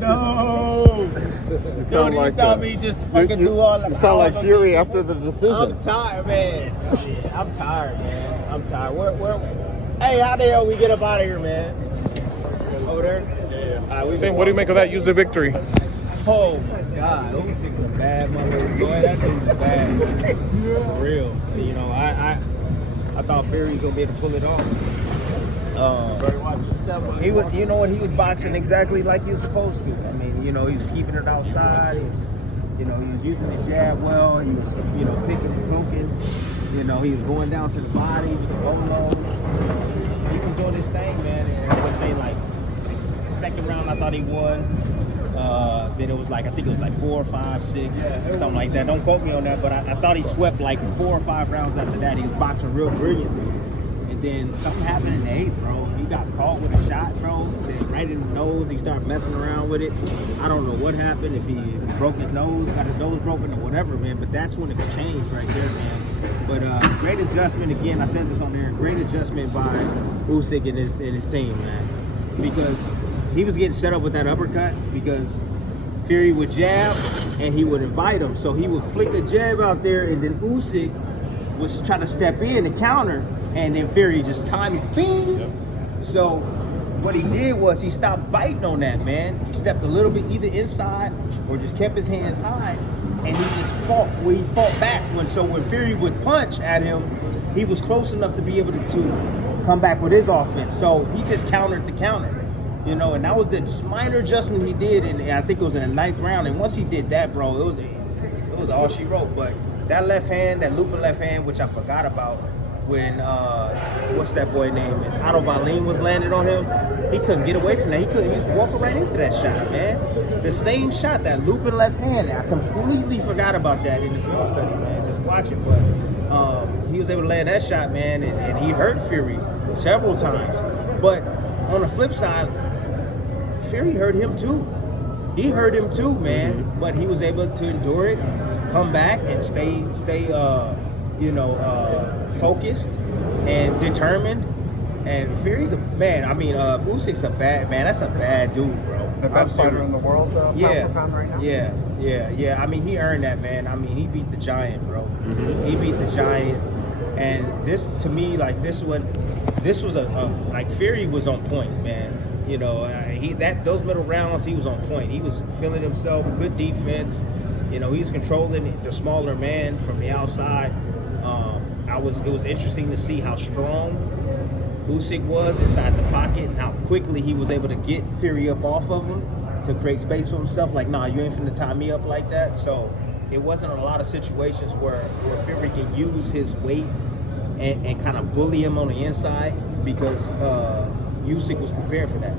No. You sound like me just fucking do all. You sound like Fury after the decision. I'm tired, man. Shit, I'm tired, man. I'm tired. Hey, how the hell we get up out of here, man? Over there? Yeah. Tim, what do you make of that user victory? Oh my God, those things are bad, motherfucker. Boy, that thing's bad. For real. You know, I thought Fury was gonna be able to pull it off. He was, you know what? He was boxing exactly like he was supposed to. I mean, you know, he was keeping it outside. He was, you know, he was using his jab well. He was, you know, picking and poking. You know, he was going down to the body with the low. He was doing his thing, man. And I would say, like, the second round, I thought he won. Then it was like, I think it was like 4, 5, 6, something like that. Don't quote me on that, but I thought he swept like 4 or 5 rounds after that. He was boxing real brilliantly. And then something happened in the 8th, bro. He got caught with a shot, bro. Right in the nose. He started messing around with it. I don't know what happened, if he broke his nose, got his nose broken or whatever, man. But that's when it changed right there, man. But great adjustment, again, I said this on there, great adjustment by Usyk and his team, man. Because he was getting set up with that uppercut because Fury would jab and he would invite him. So he would flick the jab out there, and then Usyk was trying to step in to counter, and then Fury just timed it, bing. Yep. So what he did was he stopped biting on that, man. He stepped a little bit either inside or just kept his hands high, and he just fought. Well, he fought back. When Fury would punch at him, he was close enough to be able to come back with his offense. So he just countered the counter. You know, and that was the minor adjustment he did, and I think it was in the 9th round. And once he did that, bro, it was all she wrote. But that left hand, that looping left hand, which I forgot about, when what's that boy name is? Otto Wallin was landed on him. He couldn't get away from that. He was walking right into that shot, man. The same shot, that looping left hand. I completely forgot about that in the film study, man. Just watch it, but he was able to land that shot, man, and he hurt Fury several times. But on the flip side, Fury hurt him too. He hurt him too, man. But he was able to endure it, come back, and stay focused and determined. And Fury's a man. I mean, Usyk's a bad man. That's a bad dude, bro. The best fighter in the world, pound for pound right now. Yeah. I mean, he earned that, man. I mean, he beat the giant, bro. Mm-hmm. He beat the giant. And this, to me, like this was like Fury was on point, man. You know, those middle rounds, he was on point. He was feeling himself, good defense. You know, he was controlling the smaller man from the outside. It was interesting to see how strong Usyk was inside the pocket and how quickly he was able to get Fury up off of him to create space for himself. Like, nah, you ain't finna tie me up like that. So it wasn't a lot of situations where Fury can use his weight and kind of bully him on the inside, because Usyk was prepared for that.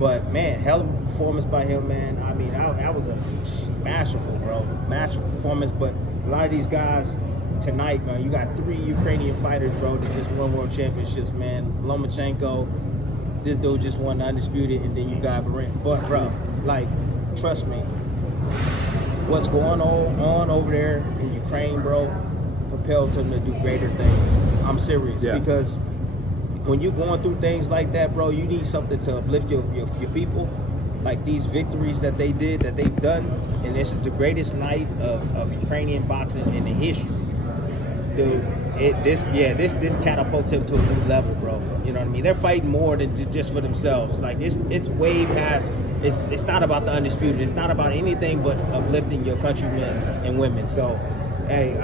But man, hell of a performance by him, man. I mean, that was a masterful, bro. Masterful performance. But a lot of these guys tonight, man, you got 3 Ukrainian fighters, bro, that just won world championships, man. Lomachenko, this dude just won the Undisputed, and then you got Varane. But, bro, like, trust me, what's going on over there in Ukraine, bro, propelled him to do greater things. I'm serious, because when you're going through things like that, bro, you need something to uplift your people. Like these victories that they've done, and this is the greatest night of Ukrainian boxing in the history. Dude, this catapults him to a new level, bro. You know what I mean? They're fighting more than just for themselves. Like it's way past. It's not about the Undisputed. It's not about anything but uplifting your countrymen and women. So, hey,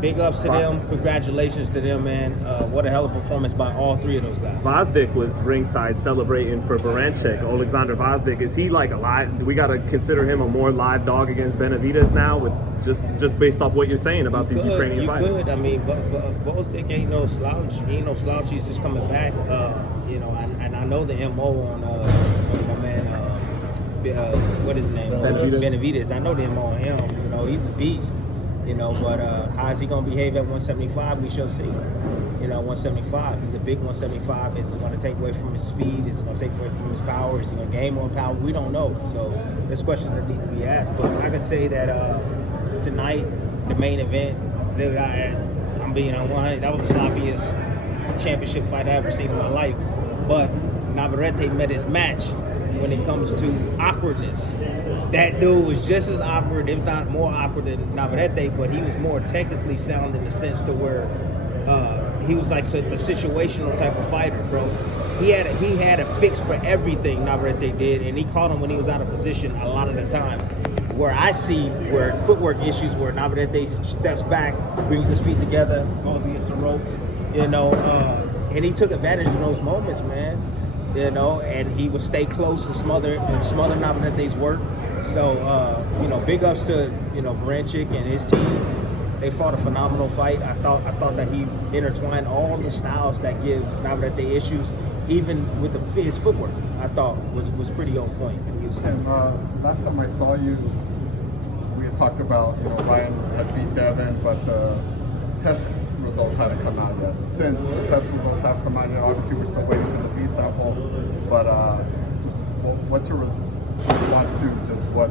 big ups to them. Congratulations to them, man. What a hell of a performance by all 3 of those guys. Gvozdyk was ringside celebrating for Baranchyk. Alexander Gvozdyk, is he like a live? We got to consider him a more live dog against Benavidez now, with just based off what you're saying about these Ukrainian fighters. You could. I mean, but Gvozdyk ain't no slouch. He ain't no slouch. He's just coming back. You know, and I know the MO on my man. What is his name? Benavidez. I know the MO on him. You know, he's a beast. You know, but how is he going to behave at 175? We shall see. You know, 175. He's a big 175. Is it going to take away from his speed? Is it going to take away from his power? Is he going to gain more power? We don't know. So there's questions that need to be asked. But I could say that tonight, the main event, I'm being on 100. That was the sloppiest championship fight I ever seen in my life. but Navarrete met his match when it comes to awkwardness. That dude was just as awkward, if not more awkward than Navarrete, but he was more technically sound in the sense to where he was like a situational type of fighter, bro. He had a fix for everything Navarrete did, and he caught him when he was out of position a lot of the times. Where I see where footwork issues, where Navarrete steps back, brings his feet together, goes against the ropes, you know, and he took advantage of those moments, man. You know, and he would stay close and smother Navarrete's work. So, you know, big ups to, you know, Baranchik and his team. They fought a phenomenal fight. I thought that he intertwined all the styles that give Navarrete issues, even with his footwork. I thought was pretty on point. Last time I saw you, we had talked about, you know, Ryan had beat Devin, but the test results hadn't come out yet. Since the test results have come out yet, obviously we're still waiting for the B sample. But just what's your response to just what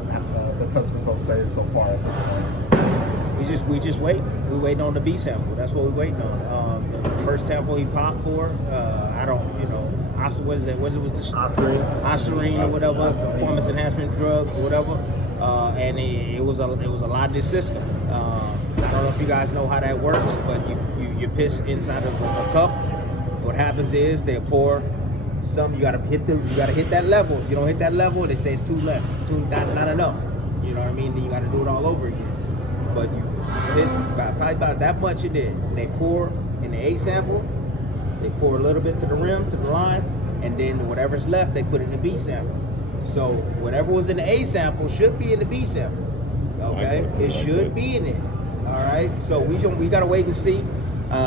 the test results say so far at this point? We just wait. We're waiting on the B sample. That's what we're waiting on. The first sample he popped for, I don't, you know, what is it? What was the Osirine or whatever, performance enhancement drug or whatever, and it was a lot of this system. I don't know if you guys know how that works, but you piss inside of a cup. What happens is they pour some. You gotta hit that level. If you don't hit that level, they say it's too less, not enough. You know what I mean? Then you gotta do it all over again. But you piss probably about that much in there. They pour in the A sample. They pour a little bit to the rim, to the line, and then whatever's left, they put in the B sample. So whatever was in the A sample should be in the B sample. Okay, it should be in it. All right. So we gotta wait and see.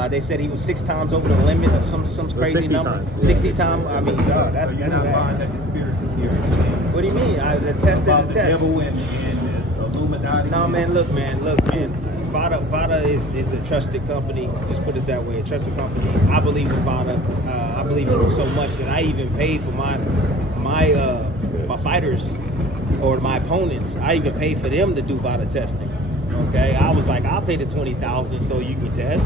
They said he was 6 times over the limit or some crazy 60 number. times. 60 times. I mean, that's you're not buying the conspiracy theories. What do you mean? The test is About a the test. devil and the Illuminati. No, man. Look, man. VADA is a trusted company. Just put it that way, a trusted company. I believe in VADA. I believe in them so much that I even paid for my fighters or my opponents. I even paid for them to do VADA testing. Okay, I was like, I'll pay the $20,000 so you can test.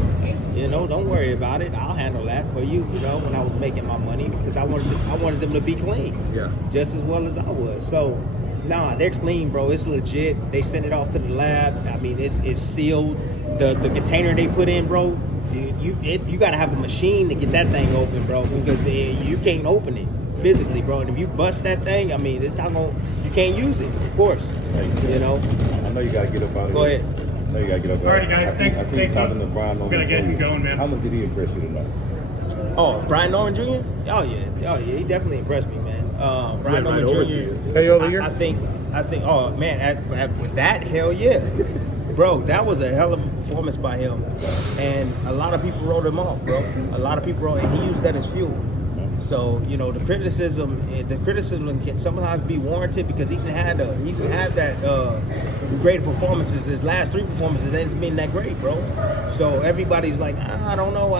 You know, don't worry about it. I'll handle that for you. You know, when I was making my money, because I wanted them to be clean. Yeah. Just as well as I was. So. Nah, they're clean, bro. It's legit. They sent it off to the lab. I mean, it's sealed. The container they put in, bro. You gotta have a machine to get that thing open, bro, because you can't open it physically, bro. And if you bust that thing, I mean, it's not gonna. You can't use it, of course. You know. I know you gotta get up out of Go here. ahead. I know you gotta get up out of Alrighty, here. guys. Thanks. I see you talking to Brian We're gonna get you going, man. How much did he impress you tonight? Oh, Brian Norman Jr. Oh yeah. He definitely impressed me, man. Brian Norman over Jr. to you. Hey, over here? I think. Oh man, with that, hell yeah, bro. That was a hell of a performance by him, and a lot of people wrote him off, bro. A lot of people and he used that as fuel. So you know, the criticism can sometimes be warranted because he didn't have that great performances. His last 3 performances hasn't been that great, bro. So everybody's like, I don't know.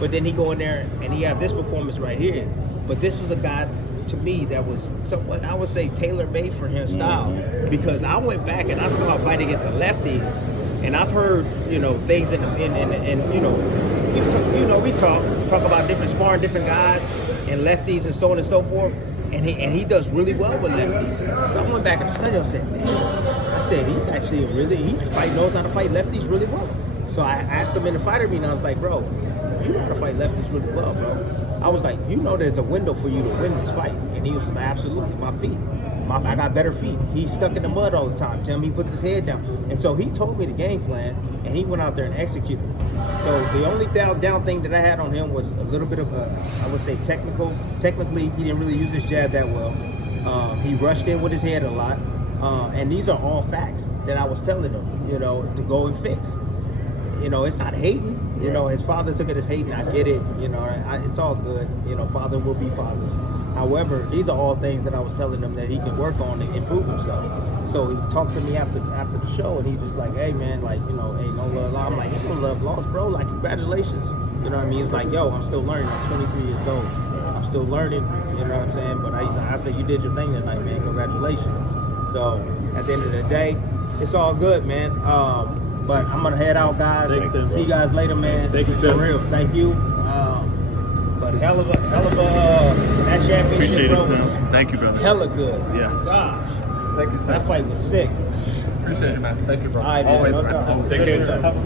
But then he go in there and he have this performance right here. But this was a guy, to me, that was somewhat, I would say, tailor-made for his style. Because I went back and I saw a fight against a lefty, and I've heard, you know, things we talk about different sparring, different guys and lefties and so on and so forth. And he does really well with lefties. So I went back in the study and said, damn. I said, he's actually knows how to fight lefties really well. So I asked him in the fight arena, I was like, bro, you know how to fight lefties really well, bro. I was like, you know there's a window for you to win this fight. And he was like, absolutely, my feet. I got better feet. He's stuck in the mud all the time. Tell me he puts his head down. And so he told me the game plan, and he went out there and executed it. So the only down thing that I had on him was a little bit of I would say technically, he didn't really use his jab that well. He rushed in with his head a lot. And these are all facts that I was telling him, you know, to go and fix. You know, it's not hating. You know, his father took it as hating. I get it. You know, it's all good. You know, father will be fathers. However, these are all things that I was telling him that he can work on to improve himself. So he talked to me after the show, and he just like, hey man, like, you know, hey, no love lost. I'm like, hey, no love lost, bro. Like, congratulations. You know what I mean? It's like, yo, I'm still learning. I'm 23 years old. I'm still learning. You know what I'm saying? But I said, you did your thing tonight, man. Congratulations. So at the end of the day, it's all good, man. But I'm gonna head out, guys. Thanks, Tim, See you guys later, man. Thank you, Tim. For real. Thank you. But Hell of a that championship Appreciate bro it, was Tim. Thank you, brother. hella good. Yeah. Gosh, Thank you, that sir. fight was sick. Appreciate you, man. Thank you, bro. All right, man, Always, no man. problem. Take care, Tim. Have a